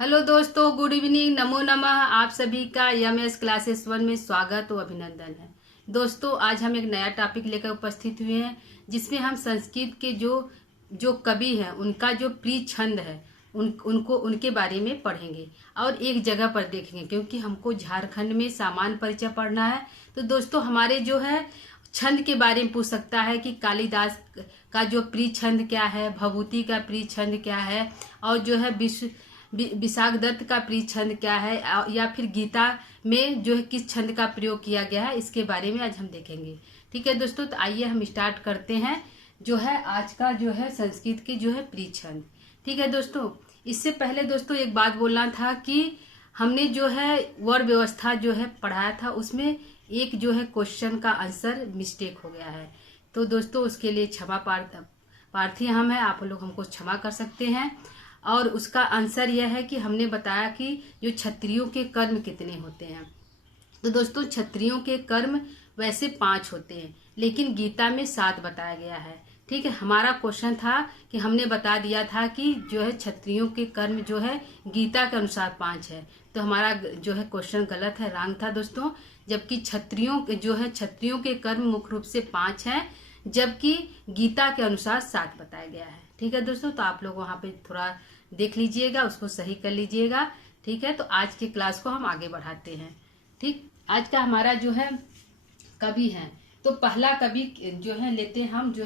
Hello दोस्तों, good evening, नमो नमः। आप सभी का एमएस क्लासेस 1 में स्वागत और अभिनंदन है। दोस्तों, आज हम एक नया टॉपिक लेकर उपस्थित हुए हैं जिसमें हम संस्कृत के जो जो कवि हैं उनका जो प्रिय छंद है उनको उनके बारे में पढ़ेंगे और एक जगह पर देखेंगे, क्योंकि हमको झारखंड में सामान्य परिचय पढ़ना है। तो दोस्तों, हमारे जो है छंद के बारे में पूछ सकता है कि कालिदास का जो प्रिय छंद क्या है, भभूति का प्रिय छंद क्या है, और जो है विशाख दत्त का प्रिय छंद क्या है, या फिर गीता में जो है किस छंद का प्रयोग किया गया है, इसके बारे में आज हम देखेंगे। ठीक है दोस्तों, तो आइए हम स्टार्ट करते हैं जो है आज का जो है संस्कृत के जो है प्रिय छंद। ठीक है दोस्तों, इससे पहले दोस्तों एक बात बोलना था कि हमने जो है वर्ण व्यवस्था जो है पढ़ाया था, उसमें एक जो है क्वेश्चन का आंसर मिस्टेक हो गया है। तो दोस्तों उसके लिए क्षमा प्रार्थी हम है, आप लोग हमको क्षमा कर सकते हैं। और उसका आंसर यह है कि हमने बताया कि जो क्षत्रियों के कर्म कितने होते हैं। तो दोस्तों, क्षत्रियों के कर्म वैसे 5 होते हैं, लेकिन गीता में 7 बताया गया है। ठीक है, हमारा क्वेश्चन था कि हमने बता दिया था कि जो है क्षत्रियों के कर्म जो है गीता के अनुसार 5 है। तो हमारा जो है क्वेश्चन गलत है, रॉन्ग था दोस्तों। जबकि क्षत्रियों के कर्म मुख्य रूप से 5 है, जबकि गीता के अनुसार 7 बताया गया है। ठीक है दोस्तों, तो आप लोग वहाँ पे थोड़ा देख लीजिएगा, उसको सही कर लीजिएगा। ठीक है, तो आज की क्लास को हम आगे बढ़ाते हैं। ठीक, आज का हमारा जो है कवि है, तो पहला कवि जो है लेते हैं हम जो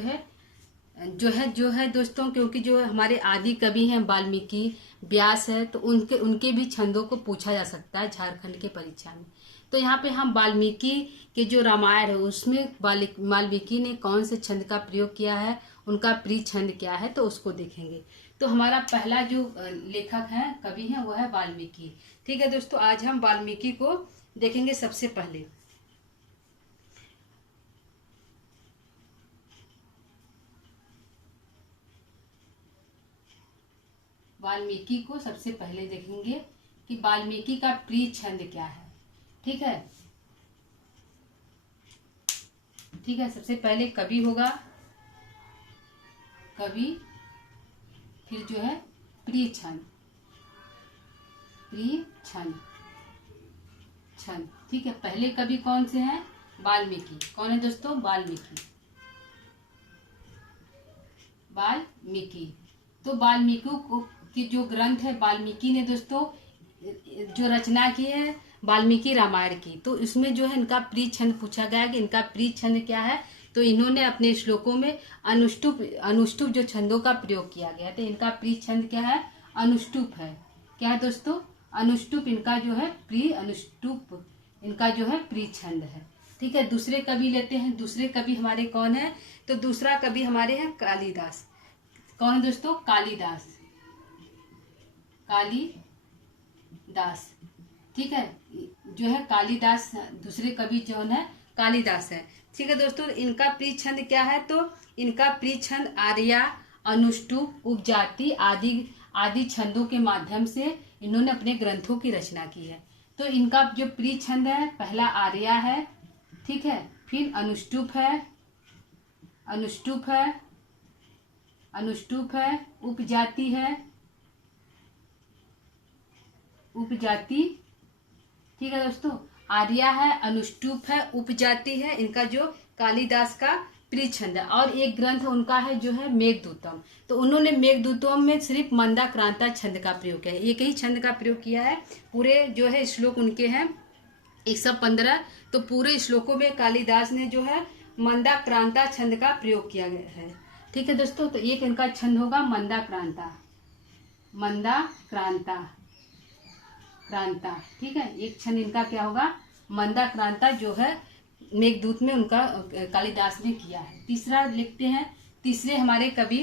है दोस्तों, क्योंकि जो हमारे आदि कवि हैं वाल्मीकि, व्यास है, तो उनके भी छंदों को पूछा जा सकता है झारखंड के परीक्षा में। तो यहाँ पे हम वाल्मीकि के जो रामायण है उसमें वाल्मीकि ने कौन से छंद का प्रयोग किया है, उनका प्रिय छंद क्या है, तो उसको देखेंगे। तो हमारा पहला जो लेखक है, कवि है, वो है वाल्मीकि। ठीक है दोस्तों, आज हम वाल्मीकि को देखेंगे। सबसे पहले वाल्मीकि को सबसे पहले देखेंगे कि वाल्मीकि का प्रिय छंद क्या है। ठीक है, ठीक है, सबसे पहले कवि होगा, कवि, फिर जो है प्रिय छंद, छंद। ठीक है, पहले कवि कौन से हैं? वाल्मीकि। कौन है दोस्तों? वाल्मीकि। तो वाल्मीकि की जो ग्रंथ है, वाल्मीकि ने दोस्तों जो रचना की है वाल्मीकि रामायण की, तो इसमें जो है इनका प्रिय छंद पूछा गया कि इनका प्रिय छंद क्या है। तो इन्होंने अपने श्लोकों में अनुष्टुप जो छंदों का प्रयोग किया गया, तो इनका प्रिय छंद क्या है? अनुष्टुप है। क्या है दोस्तों? अनुष्टुप इनका जो है अनुष्टुप इनका जो है प्रिय छंद है। ठीक है, दूसरे कवि लेते हैं। दूसरे कवि हमारे कौन है? तो दूसरा कवि हमारे हैं कालिदास। कौन है दोस्तों? कालिदास। ठीक है, जो है कालिदास, दूसरे कवि जो है कालिदास है। ठीक है दोस्तों, इनका प्रिय छंद क्या है? तो इनका प्रिय छंद आर्या, अनुष्टुप, उपजाति आदि छंदों के माध्यम से इन्होंने अपने ग्रंथों की रचना की है। तो इनका जो प्रिय छंद है, पहला आर्या है, ठीक है, फिर अनुष्टुप है, उपजाति है, ठीक है दोस्तों, आर्या है, अनुष्टुप है, उपजाति है, इनका जो कालिदास का प्रिय छंद है। और एक ग्रंथ उनका है जो है मेघदूतम। तो उन्होंने मेघदूतम में सिर्फ मंदाक्रांता छंद का प्रयोग किया है, एक ही छंद का प्रयोग किया है। पूरे जो है श्लोक उनके हैं 115, तो पूरे श्लोकों में कालिदास ने जो है मंदाक्रांता छंद का प्रयोग किया गया है। ठीक है दोस्तों, तो एक इनका छंद होगा मंदाक्रांता। ठीक है, एक छंद इनका क्या होगा? मंदाक्रांता, जो है मेघदूत में उनका कालिदास ने किया है। तीसरा लिखते हैं, तीसरे हमारे कवि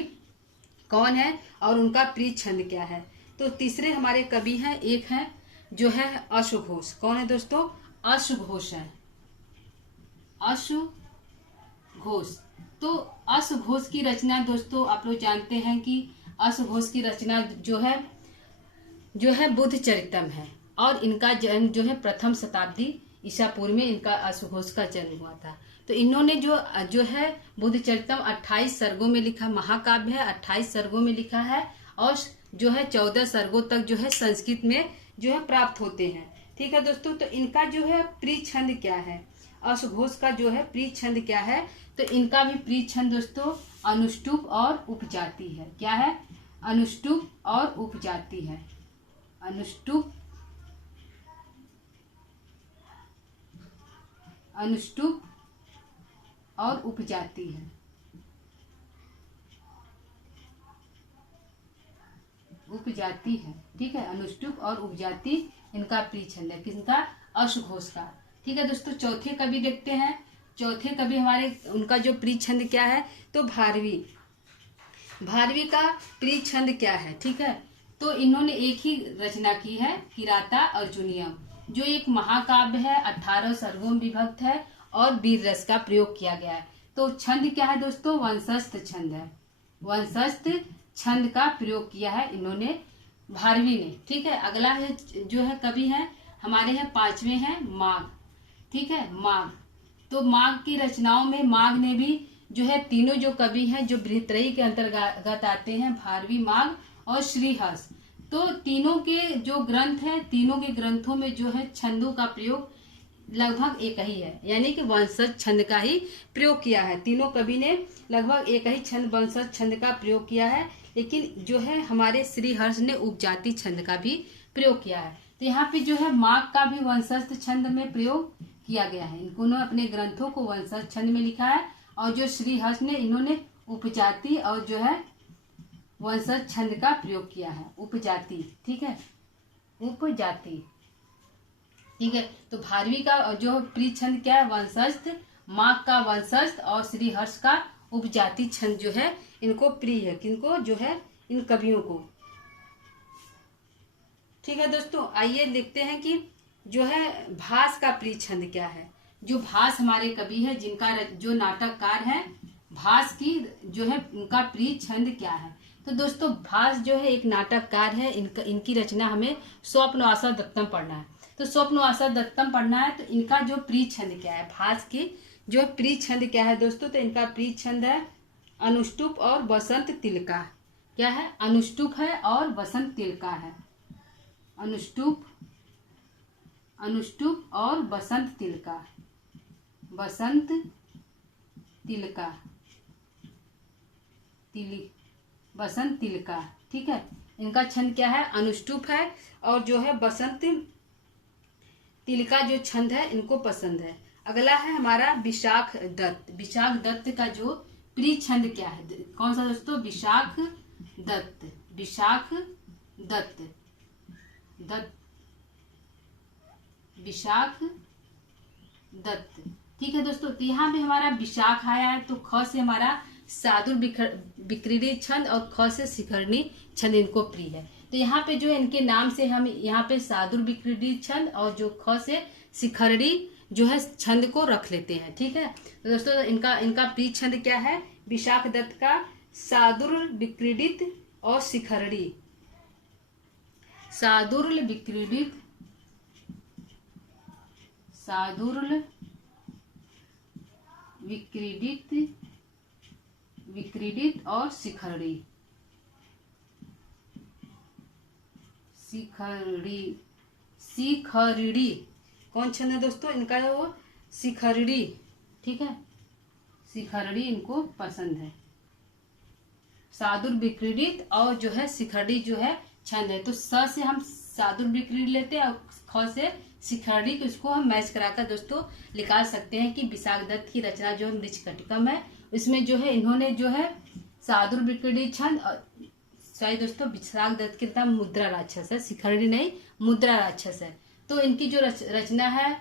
कौन है और उनका प्रिय छंद क्या है? तो तीसरे हमारे कवि हैं, एक है जो है अश्वघोष। कौन है दोस्तों? अश्वघोष है, अश्वघोष। तो अश्वघोष की रचना दोस्तों आप लोग जानते हैं कि अश्वघोष की रचना जो है बुद्ध चरितम है, और इनका जन्म जो है 1वीं शताब्दी ईसा पूर्व में इनका अश्वघोष का जन्म हुआ था। तो इन्होंने जो है बुद्ध चरितम 28 सर्गों में लिखा, महाकाव्य है, 28 सर्गों में लिखा है, और जो है 14 सर्गों तक जो है संस्कृत में जो है प्राप्त होते हैं। ठीक है दोस्तों, तो इनका जो है प्रिय छंद क्या है, अश्वघोष का जो है प्रिय छंद क्या है, तो इनका भी प्रिय छंद दोस्तों अनुष्टुप और उपजाति है। क्या है, अनुष्टुप और उपजाति है। अनुष्टुप और उपजाति है। उपजाति है, ठीक है, अनुष्टुप और उपजाति इनका प्रिय छंद है। किसका, अश्वघोष का। ठीक है दोस्तों, चौथे कवि देखते हैं। चौथे कवि हमारे, उनका जो प्रिय छंद क्या है, तो भारवी। भारवी का प्रिय छंद क्या है, ठीक है, तो इन्होंने एक ही रचना की है, किराता अर्जुनियम, जो एक महाकाव्य है, 18 सर्गों में विभक्त है और वीर रस का प्रयोग किया गया है। तो छंद क्या है दोस्तों, वंशस्थ छंद है। वंशस्थ छंद का प्रयोग किया है इन्होंने, भारवी ने। ठीक है, अगला है जो है कवि है हमारे हैं, 5वें हैं माघ। ठीक है, माघ, तो माघ की रचनाओं में माघ ने भी जो है तीनों जो कवि हैं जो बृहत्रयी के अंतर्गत आते हैं, भारवी, माघ और श्रीहर्ष, तो तीनों के जो ग्रंथ हैं, तीनों के ग्रंथों में जो है छंदों का प्रयोग लगभग एक ही है, यानी कि वंशज छंद का ही प्रयोग किया है। तीनों कवि ने लगभग एक ही छंद, वंशज छंद का प्रयोग किया है, लेकिन जो है हमारे श्रीहर्ष ने उपजाति छंद का भी प्रयोग किया है। तो यहाँ पे जो है माघ का भी वंशस्थ छंद में प्रयोग किया गया है। इन्होंने अपने ग्रंथों को वंशस्थ छंद में लिखा है, और जो श्रीहर्ष ने इन्होंने उपजाति और जो है वंशज छंद का प्रयोग किया है, उपजाति। ठीक है, उपजाति। ठीक है, तो भारवी का जो प्रिय छंद क्या है, वंशस्थ, माघ का वंशस्थ और श्रीहर्ष का उपजाति छंद जो है इनको प्रिय है। किनको, जो है इन कवियों को। ठीक है दोस्तों, आइए देखते हैं कि जो है भास का प्रिय छंद क्या है। जो भास हमारे कवि है, जिनका जो नाटककार है, भास की जो है उनका प्रिय छंद क्या है। तो दोस्तों भास जो है एक नाटककार है, इनकी रचना हमें स्वप्नवासा दत्तम पढ़ना है। तो स्वप्नवासा दत्तम पढ़ना है, तो इनका जो प्रिय छंद क्या है, भास की जो प्रिय छंद क्या है दोस्तों, तो इनका प्रिय छंद है अनुष्टुप और बसंत तिलका। क्या है, अनुष्टुप है और बसंत तिलका है। अनुष्टुप और बसंत तिलका, बसंत तिलका, बसंत तिलका। ठीक है, इनका छंद क्या है, अनुष्टुप है, और जो है बसंत तिलका जो छंद है इनको पसंद है। अगला है हमारा विशाख दत्त। विशाख दत्त का जो प्रिय छंद क्या है, कौन सा दोस्तों, विशाख दत्त। विशाख दत्त, विशाख दत्त। ठीक है दोस्तों, तो यहाँ पे हमारा विशाख आया है, तो ख से हमारा सादुर विक्रीडी छंद और ख से शिखरणी छंद इनको प्रिय है। तो यहाँ पे जो है इनके नाम से हम यहाँ पे सादुर विक्रीडी छंद और जो ख से शिखरणी जो है छंद को रख लेते हैं। ठीक है, तो दोस्तों इनका प्रिय छंद क्या है, विशाख दत्त का सादुर विक्रीडित और शिखरणी। सादुर्ल विक्रीडित, सादुर्ल विक्रीडित और शिखरणी। शिखरणी कौन छंद है दोस्तों, इनका है वो शिखरणी। ठीक है, शिखरणी इनको पसंद है। सादुर विक्रीडित और जो है शिखरणी जो है छंद है। तो स से हम सादुर विक्रीडित लेते हैं और ख से शिखरणी, को इसको हम मैच कराकर दोस्तों निकाल सकते हैं कि विशाख दत्त की रचना जो मृच्छकटिकम है, उसमें जो है इन्होंने जो है सादुर विक्रीडित छंद, सॉरी दोस्तों विशाख दत्त की नाम मुद्रा राक्षस है, शिखरणी नहीं मुद्रा राक्षस है। तो इनकी जो रचना है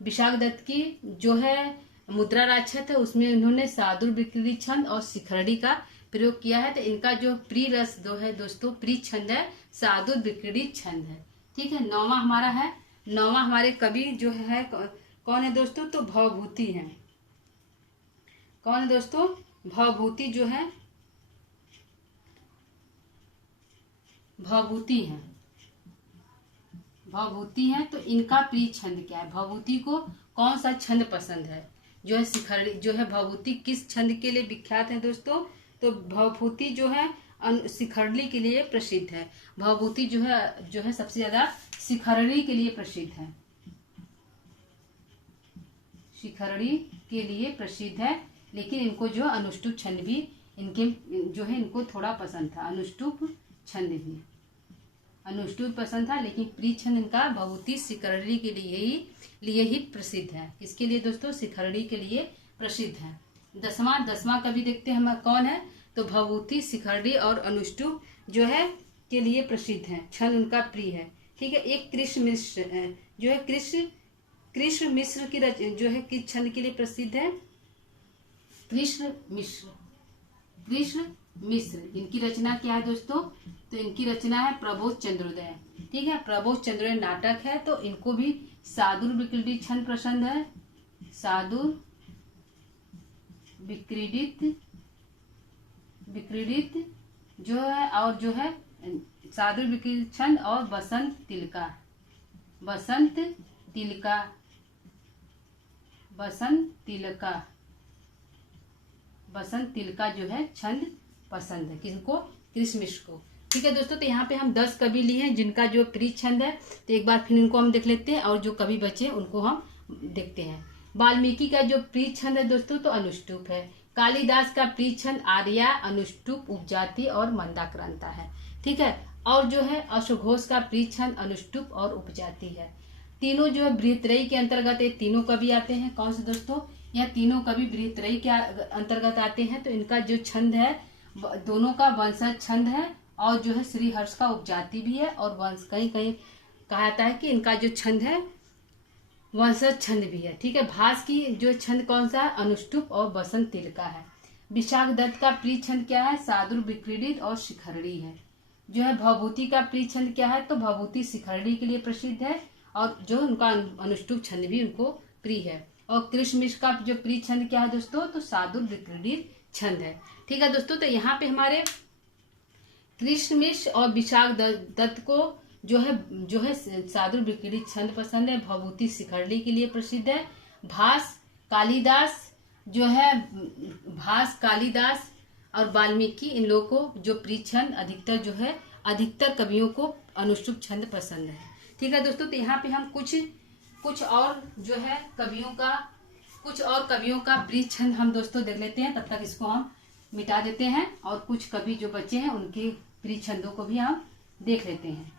विशाख दत्त की जो है मुद्रा राक्षस है, उसमें इन्होंने सादुर विक्रीडित छंद और शिखरणी का प्रयोग किया है। तो इनका जो प्रिय रस दो है दोस्तों, प्रिय छंद है सादुर विक्रीडित छंद है। ठीक है, नौवां हमारा है, नौवां हमारे कवि जो है कौन है दोस्तों, तो भवभूति है। कौन है दोस्तों, भवभूति जो है, भवभूति है, भवभूति है। तो इनका प्रिय छंद क्या है, भवभूति को कौन सा छंद पसंद है, जो है शिखरणी जो है। भवभूति किस छंद के लिए विख्यात है दोस्तों, तो भवभूति जो है शिखरड़ी के लिए प्रसिद्ध है। भवभूति जो है सबसे ज्यादा शिखरड़ी के लिए प्रसिद्ध है, शिखरड़ी के लिए प्रसिद्ध है। लेकिन इनको जो अनुष्टुप छंद भी इनके जो है इनको थोड़ा पसंद था, अनुष्टुप छंद भी अनुष्टुप पसंद था, लेकिन प्रिय छंद इनका भवभूति शिखरड़ी के लिए ही प्रसिद्ध है। इसके लिए दोस्तों शिखरड़ी के लिए प्रसिद्ध है। दसवां कवि देखते हैं हम कौन है, तो भवभूति शिखरड़ी और अनुष्टुप जो है के लिए प्रसिद्ध है, छंद उनका प्रिय है। ठीक है। एक कृष्ण मिश्र जो है कृष्ण मिश्र की जो है किस छंद के लिए प्रसिद्ध है, कृष्ण मिश्र इनकी रचना क्या है दोस्तों, तो इनकी रचना है प्रबोध चंद्रोदय। ठीक है, प्रबोध चंद्रोदय नाटक है, तो इनको भी सादुर विक्रीडित छंद पसंद है, सादुर विक्रीडित जो है, और जो है सादुर विक्रीडित छंद और बसंत तिलका जो है छंद पसंद है, किसको, कृष्ण मिश्र को। ठीक है दोस्तों, तो यहाँ पे हम 10 कवि लिए हैं जिनका जो प्रिय छंद है, तो एक बार फिर इनको हम देख लेते हैं, और जो कवि बचे उनको हम देखते हैं। वाल्मीकि का जो प्रिय छंद है दोस्तों तो अनुष्टुप है। कालिदास का प्रिय छंद आर्या, अनुष्टुप, उपजाति और मंदाक्रांता है। ठीक है, और जो है अश्वघोष का प्रिय छंद अनुष्टुप और उपजाति है। तीनों जो है बृहत्रयी के अंतर्गत ये तीनों कवि आते हैं। कौन से दोस्तों, यह तीनों कवि बृहत्रयी के अंतर्गत आते हैं। तो इनका जो छंद है दोनों का वंशज छंद है, और जो है श्रीहर्ष का उपजाति भी है, और वंश कहीं कहीं कहा जाता है कि इनका जो छंद है वंशज छंद भी है। ठीक है, भास की जो छंद कौन सा है, अनुष्टुप और बसंत तिलका है। विशाख दत्त का प्रिय छंद क्या है, सादुर विक्रीडित और शिखरड़ी है। जो है भवभूति का प्रिय छंद क्या है, तो भवभूति शिखरड़ी के लिए प्रसिद्ध है, और जो उनका अनुष्टुप छंद भी उनको प्रिय है। और कृष्ण मिश्र का जो प्रिय छंद क्या है दोस्तों, तो सादुर विक्रीडित छंद है। ठीक है दोस्तों, तो यहाँ पे हमारे कृष्ण मिश्र और विशाख दत्त को जो है सादुर विक्रीडित छंद पसंद है, भवभूति शिखरड़ी के लिए प्रसिद्ध है। भास कालिदास और वाल्मीकि, इन लोगों को जो प्रिय छंद अधिकतर कवियों को अनुष्टुप छंद पसंद है। ठीक है दोस्तों, तो यहाँ पे हम कुछ और कवियों का प्रिय छंद हम दोस्तों देख लेते हैं। तब तक इसको हम मिटा देते हैं, और कुछ कवि जो बचे हैं उनके प्रिय छंदों को भी हम देख लेते हैं।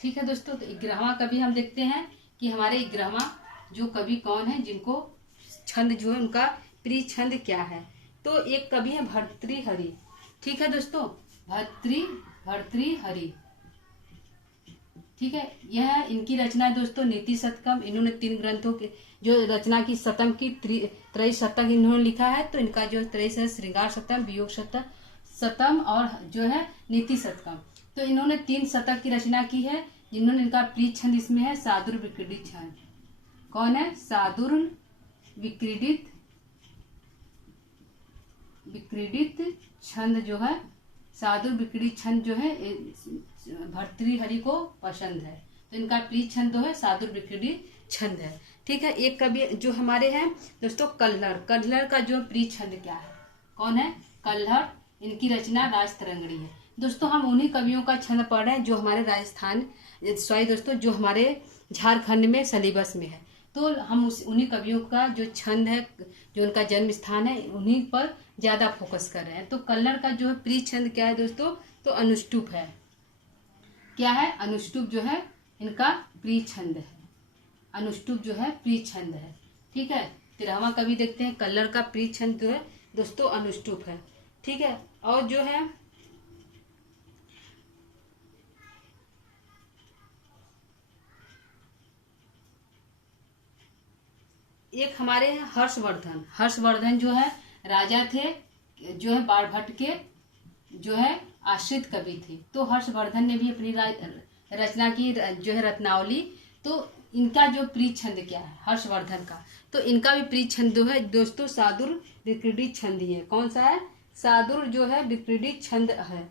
ठीक है दोस्तों, तो 11वां कवि हम देखते हैं कि हमारे 11वां जो कवि कौन है, जिनको छंद जो है उनका प्रिय छंद क्या है। तो एक कवि है भर्तृहरि। ठीक है दोस्तों, भर्तृहरि। ठीक है, यह इनकी रचना है दोस्तों नीति शतकम। इन्होंने 3 ग्रंथों के जो रचना की, शतम की त्रयी शतक इन्होंने लिखा है। तो इनका जो त्रयी है श्रृंगार शतम, वियोग शतम और जो है नीति शतकम। तो इन्होंने 3 शतक की रचना की है, जिन्होंने इनका प्रिय छंद इसमें है सादुर विक्रीडित छंद। कौन है, सादुर विक्रीडित छंद जो है, सादुर विक्रीडित छंद जो है भर्तृहरि को पसंद है। तो इनका प्रिय छंद जो है सादुर विक्रीडित छंद है। ठीक है, एक कवि जो हमारे हैं दोस्तों कल्हड़ का जो प्रिय छंद क्या है, कौन है, कल्हड़। इनकी रचना राजतरंगिणी है। दोस्तों हम उन्हीं कवियों का छंद पढ़ रहे हैं जो हमारे जो हमारे झारखंड में सिलेबस में है। तो हम उन्हीं कवियों का जो छंद है, जो उनका जन्म स्थान है, उन्हीं पर ज्यादा फोकस कर रहे हैं। तो कल्हड़ का जो है प्रिय छंद क्या है दोस्तों, तो अनुष्टुप है। क्या है, अनुष्टुप जो है इनका प्रिय छंद है। अनुष्टुप जो है प्रिय छंद है। ठीक है, 13वां कवि देखते हैं। कल्हड़ का प्रिय छंद जो है दोस्तों अनुष्टुप है। ठीक है, और जो है एक हमारे हैं हर्षवर्धन जो है राजा थे, जो है बाणभट्ट के जो है आश्रित कवि थे। तो हर्षवर्धन ने भी अपनी रचना की जो है रत्नावली। तो इनका जो प्रिय छंद क्या है हर्षवर्धन का, तो इनका भी प्रिय छंद जो है दोस्तों सादुर विक्रीडित छंद ही है। कौन सा है, सादुर जो है विक्रीडित छंद है।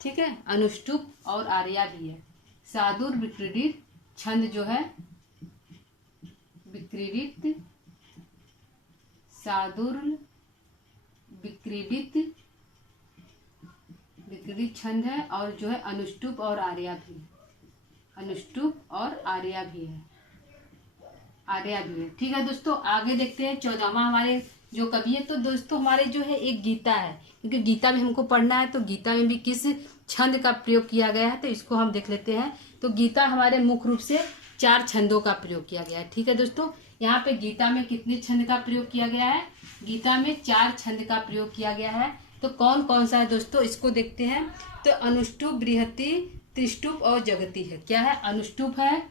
ठीक है, अनुष्टुप और आर्या भी है। सादुर विक्रीडित छंद जो है विक्रीडित, सादुर विक्रीडित, विक्रीडित छंद है। और जो है अनुष्टुप और आर्या भी, अनुष्टुप और आर्या भी है, आर्या भी है। ठीक है दोस्तों, आगे देखते हैं 14वां हमारे जो कवि है। तो दोस्तों हमारे जो है एक गीता है, क्योंकि गीता में हमको पढ़ना है, तो गीता में भी किस छंद का प्रयोग किया गया है तो इसको हम देख लेते हैं। तो गीता हमारे मुख्य रूप से 4 छंदों का प्रयोग किया गया है। ठीक है दोस्तों, यहाँ पे गीता में कितने छंद का प्रयोग किया गया है? गीता में 4 छंद का प्रयोग किया गया है। तो कौन कौन सा है दोस्तों, इसको देखते हैं। तो अनुष्टुप, बृहति, त्रिष्टुप और जगति है। क्या है? अनुष्टुप है,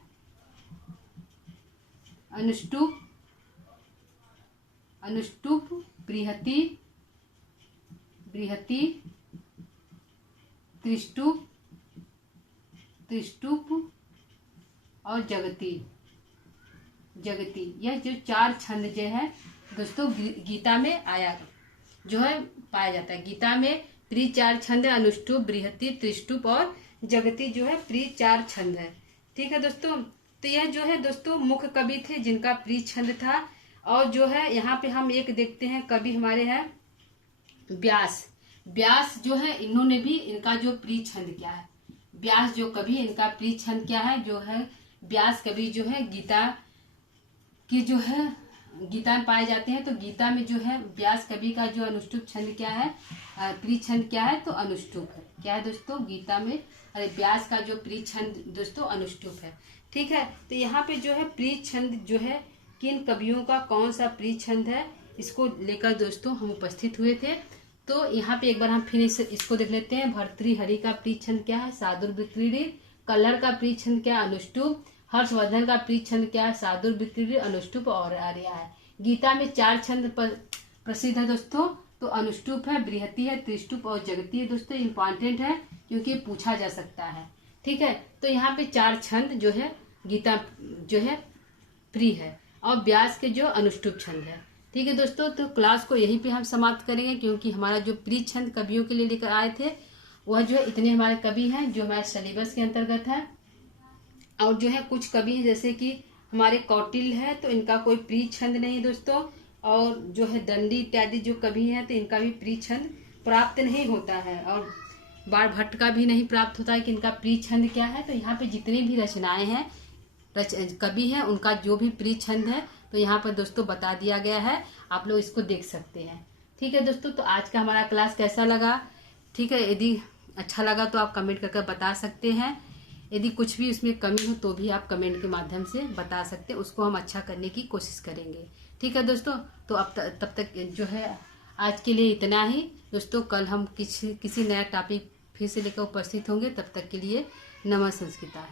अनुष्टुप, अनुष्टुप, बृहति, बृहति, त्रिष्टुप, त्रिष्टुप और जगति, जगति। यह जो 4 छंद जो है दोस्तों गीता में आया जो है पाया जाता है। गीता में प्री 4 छंद है, अनुष्टुप, बृहति, त्रिष्टुप और जगति जो है प्री 4 छंद है। ठीक है दोस्तों, तो यह जो है दोस्तों मुख्य कवि थे जिनका प्री छंद था। और जो है यहाँ पे हम एक देखते हैं कवि हमारे हैं व्यास। व्यास जो है इन्होंने भी, इनका जो प्री छंद क्या है, व्यास जो कवि इनका प्री छंद क्या है, जो है व्यास कवि जो है गीता की जो है गीता में पाए जाते हैं। तो गीता में जो है व्यास कवि का जो अनुष्टुप छंद क्या है, प्री छंद क्या है, तो अनुष्टुप है। क्या है दोस्तों गीता में, अरे व्यास का जो प्री छंद दोस्तों अनुष्टुप है। ठीक है, तो यहाँ पे जो है प्री छंद जो है किन कवियों का कौन सा प्री छंद है, इसको लेकर दोस्तों हम उपस्थित हुए थे। तो यहाँ पे एक बार हम फिर इसको देख लेते हैं। भर्तृहरि का प्री छंद क्या है, सादुर विक्रीडित। कल्लर का प्री छंद क्या है, अनुष्टुप। हर्षवर्धन का प्री छंद क्या है, सादुर विक्रीडित, अनुष्टुप और आर्या है। गीता में 4 छंद प्रसिद्ध है दोस्तों। तो अनुष्टुप है, बृहति है, त्रिष्टुप और जगति है। दोस्तों इंपॉर्टेंट है क्योंकि पूछा जा सकता है। ठीक है, तो यहाँ पे 4 छंद जो है गीता जो है प्री है और व्यास के जो अनुष्टुप छंद है। ठीक है दोस्तों, तो क्लास को यहीं पे हम समाप्त करेंगे, क्योंकि हमारा जो प्री छंद कवियों के लिए लेकर आए थे वह जो है इतने हमारे कवि हैं जो हमारे सिलेबस के अंतर्गत है। और जो है कुछ कवि हैं जैसे कि हमारे कौटिल्य है, तो इनका कोई प्री छंद नहीं दोस्तों। और जो है दंडी इत्यादि जो कवि हैं तो इनका भी प्री छंद प्राप्त नहीं होता है। और बाणभट्ट का भी नहीं प्राप्त होता है कि इनका प्री छंद क्या है। तो यहाँ पे जितनी भी रचनाएं हैं, कवि हैं, उनका जो भी प्री छंद है तो यहाँ पर दोस्तों बता दिया गया है। आप लोग इसको देख सकते हैं। ठीक है दोस्तों, तो आज का हमारा क्लास कैसा लगा? ठीक है, यदि अच्छा लगा तो आप कमेंट करके बता सकते हैं। यदि कुछ भी उसमें कमी हो तो भी आप कमेंट के माध्यम से बता सकते हैं, उसको हम अच्छा करने की कोशिश करेंगे। ठीक है दोस्तों, तो अब तब तक जो है आज के लिए इतना ही दोस्तों। कल हम किसी नया टॉपिक फिर से लेकर उपस्थित होंगे। तब तक के लिए नमः संस्कृता।